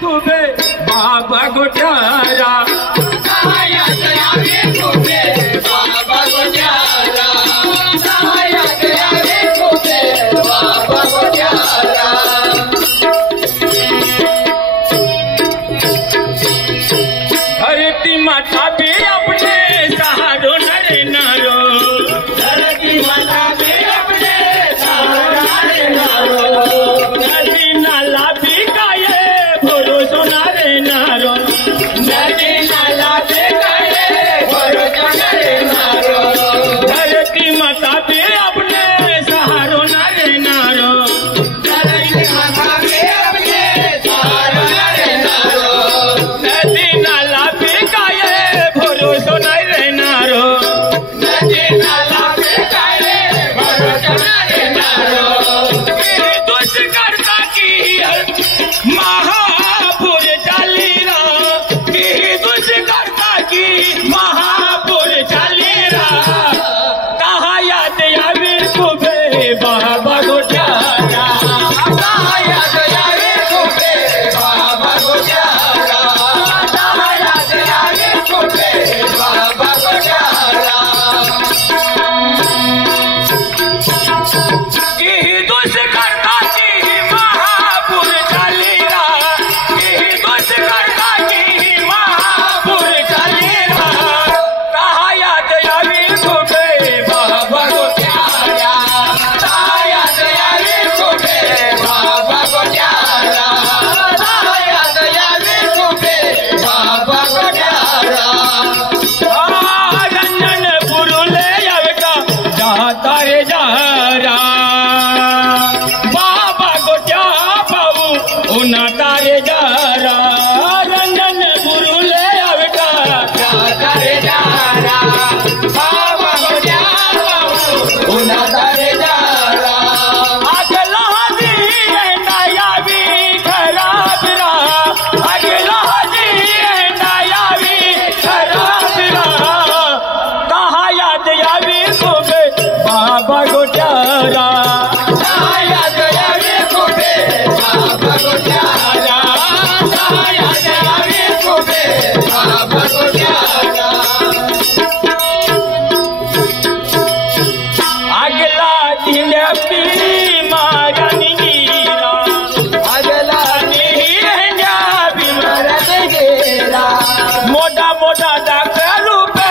खुबे बाबा गोट्यारा सहायक यावे खुबे बाबा गोट्यारा सहायक यावे खुबे बाबा गोट्यारा धरती माता भी अपने सहारो नरे नारो धरती माता भी अपने सहारो नरे नारो नदी नाला भी गाये भरोसो नरे नारो नदी नाला भी गाये भरोसो नरे नारो धरती माता भी अपने सहारो नरे नारो धरती माता भी अपने सहारो नरे नारो नदी नाला भी गाये भरोसो नरे नारो नदी नाला भी गाये भरोसो नरे नारो दोष करता की महापुर चालीरा दोष करता की महापुर चालीरा कहा याद आवे खुबे बाबा गोट्यारा सहायक यावे खुबे बाबा गोट्यारा सहायक यावे खुबे बाबा गोट्यारा की दोष करता की महापुर चालीरा दोष करता की महापुर चालीरा कहा याद आवे खुबे बाबा गोट्यारा सहायक यावे खुबे बाबा गोट्यारा सहायक यावे खुबे बाबा गोट्यारा रंजन पुरुले अवका जाता रे जारा बाबा गोट्या बाबू उना तारे जारा रंजन पुरुले अवका जाता रे जारा बाबा गोट्यारा उना तारे जारा अगला दी नया भी खराब रहा अगला दी नया भी खराब रहा कहा याद आवे खुबे बाबा गोट्यारा सहायक यावे खुबे बाबा गोट्यारा सहायक यावे खुबे बाबा गोट्यारा अगला दिन बीमारन गिरा अगला नींजा बीमार मरद गेरा मोटा मोटा डॉक्टर पे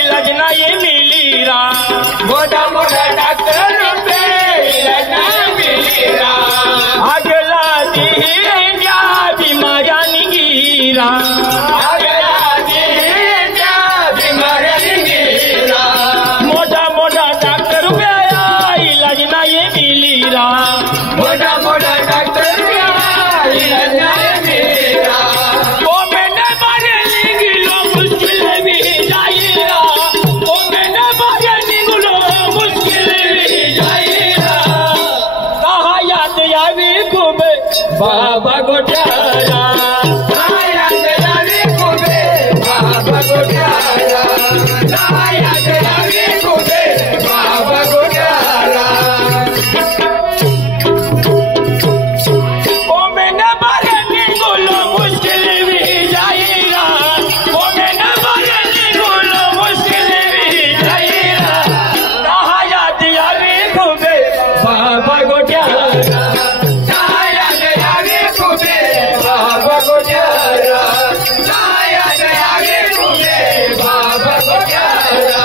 इलाज नहीं मिलीरा मोटा मोटा डॉक्टर पे लगा मिलीरा अगला नींजा बीमारन गिरा अगला दिन बीमार गेरा मोटा मोटा डॉक्टर पे इलाज नहीं मिलीरा मोटा मोटा डॉक्टर लगा मिलीरा ओ मैंने बारे निकलो मुश्किल भी जाइरा ओ मैंने बारे निकलो मुश्किल भी जाइरा कहा याद आवे खुबे बाबा गोट्यारा सहायक यावे खुबे बाबा गोट्यारा सहायक यावे खुबे बाबा गोट्यारा ओ मैंने बारे निकलो मुश्किल भी जाइरा ओ मैंने बारे निकलो मुश्किल भी जाइरा कहा याद आवे खुबे बाबा गोट्यारा सहायक यावे खुबे बाबा गोट्यारा सहायक यावे खुबे बाबा गोट्यारा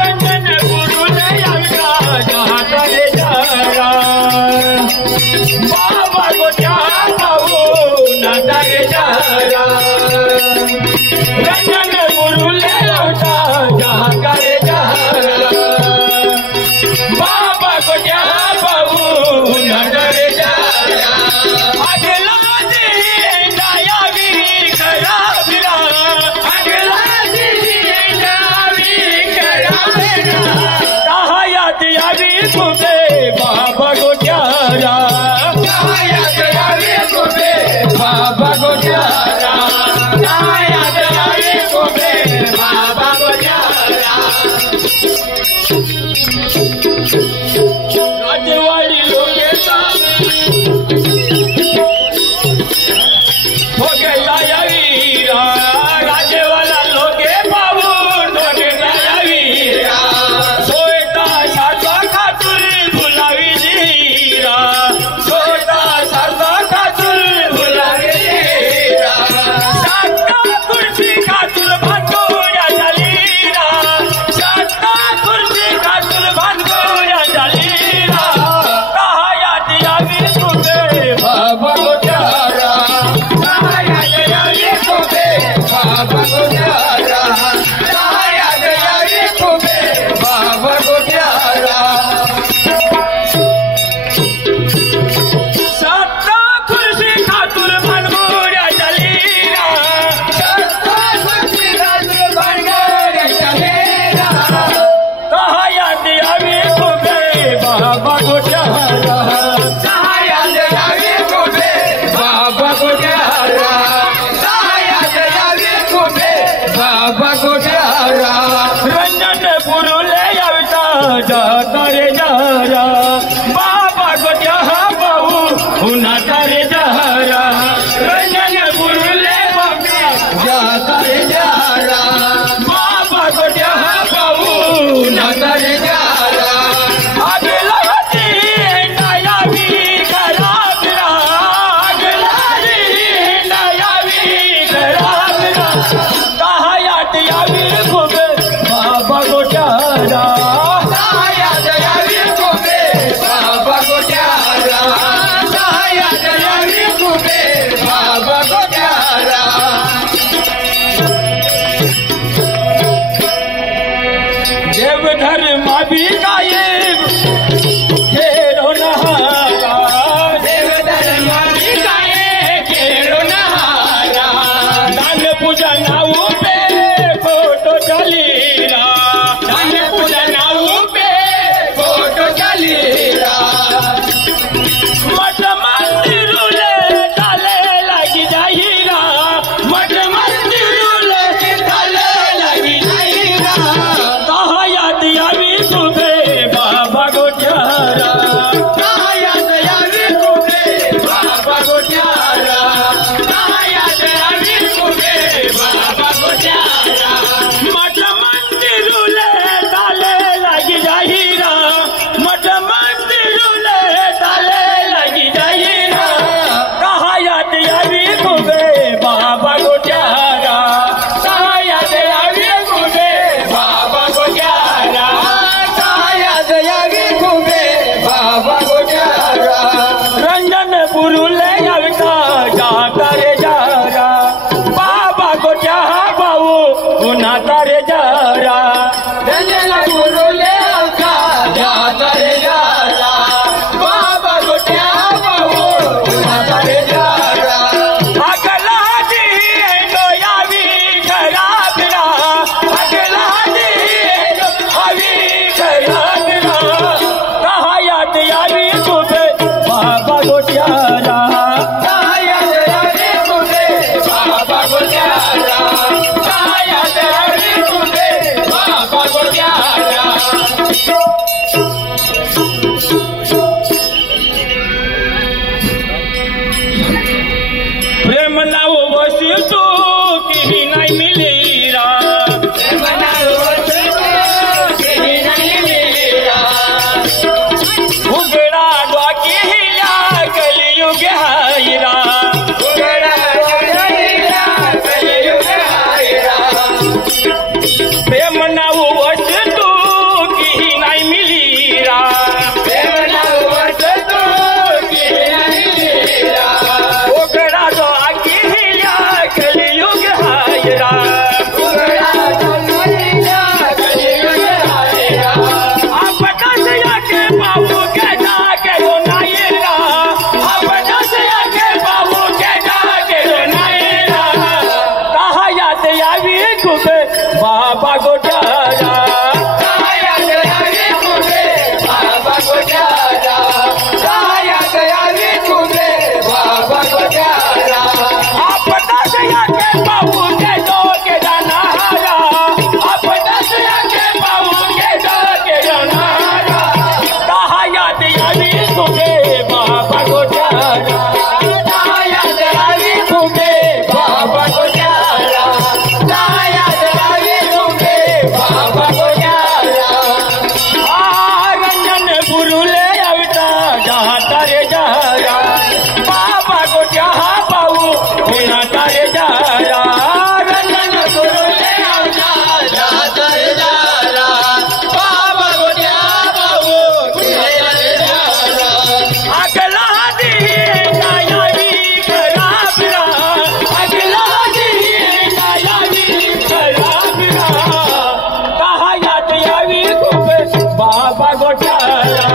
रंजन गुरु ने अवका जहाँ करे जारा बाबा गोट्या बाबू न करे जारा रंजन गुरु ने अवका जहाँ करे जारा बाबा गोट्या बाबू न करे जारा अगला दिन नया भी खराब रहा अगला दिन नया भी खराब रहा कहा याद आवे खुबे बाबा गोट्यारा सहायक यावे खुबे बाबा गोट्यारा सहायक यावे खुबे बाबा गोट्यारा राजवाड़ी लोगे भी गायब खेरो नहारा देव धर्म भी गाए खेरो नहारा दान पूजा नाऊ पे फोटो चलीरा दान पूजा नाऊ पे फोटो चलीरा मठ मंदिर डाले लगी जाहिरा मठ मंदिर डाले लगी जाहिरा कहा याद आवी सुबह बाबा गोट्यारा कहाँ याद आवी तुम्हें बाबा गोट्यारा कहाँ याद आवी तुम्हें बाबा गोट्यारा मठ मंदिर डाले लगी जाहिरा मठ मंदिर डाले लगी जाहिरा कहा याद आवी सुबह बाबा गोट्यारा कहाँ याद आवी तुम्हें बाबा गोट्यारा कहाँ याद आवी तुम्हें बाबा गोट्यारा रंजन पुरुले अवता जाता रे जारा बाबा गोट्याहा बाबू उनाता रे जारा रंजन गुरुले अवता जाता रे जारा बाबा गोट्याहा बाबू जाता रे जारा अगला दी गोयावी खराबरा अगला दी अभी खराबरा कहा याद आवी सुबह बाबा गोट्यारा कहाँ याद आवी तुम्हें बाबा गोट्यारा कहाँ याद आवी तुम्हें बाबा गोट्यारा प्रेम नाव वसी तू की नहीं मिलीरा उगड़ा डॉकी हिया कलयुग हायरा प्रेम नाव वसी तू की नहीं मिलीरा उगड़ा डॉकी हिया कलयुग हायरा आप दसिया के बाबू के जाके रोनाइरा आप दसिया के बाबू के जाके रोनाइरा कहा याद आवी खुबे बाबा गोट्यारा आप दसिया के बाबू के जो के जाना हारा आप दसिया के बाबू के जो के जाना हारा कहा याद आवी खुबे बाबा गोट्यारा रंजन गुरुले अवता जाता रे जारा बाबा गोट्याहा बाबू उनाता रे जारा रंजन गुरुले अगला दी गायावी खराबरा अगला दी गायावी खराबरा कहा याद आवी खुबे बाबा गोट्यारा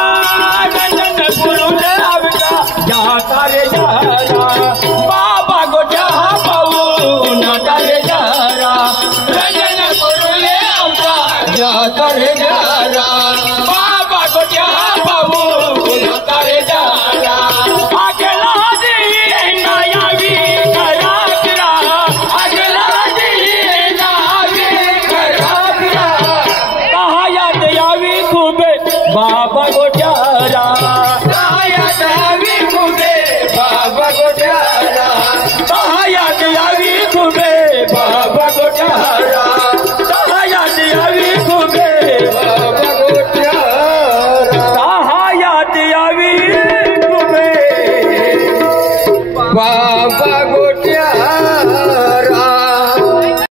रंजन गुरुले अवता जाता रे जारा बाबा गोट्याहा बाबू उनाता रे जारा जाता रे जारा बाबा गोट्याहा बाबू उनाता रे जारा अगला दी गायावी खराबरा अगला दी गायावी खराबरा कहा याद आवी खुबे बाबा गोट्यारा कहाँ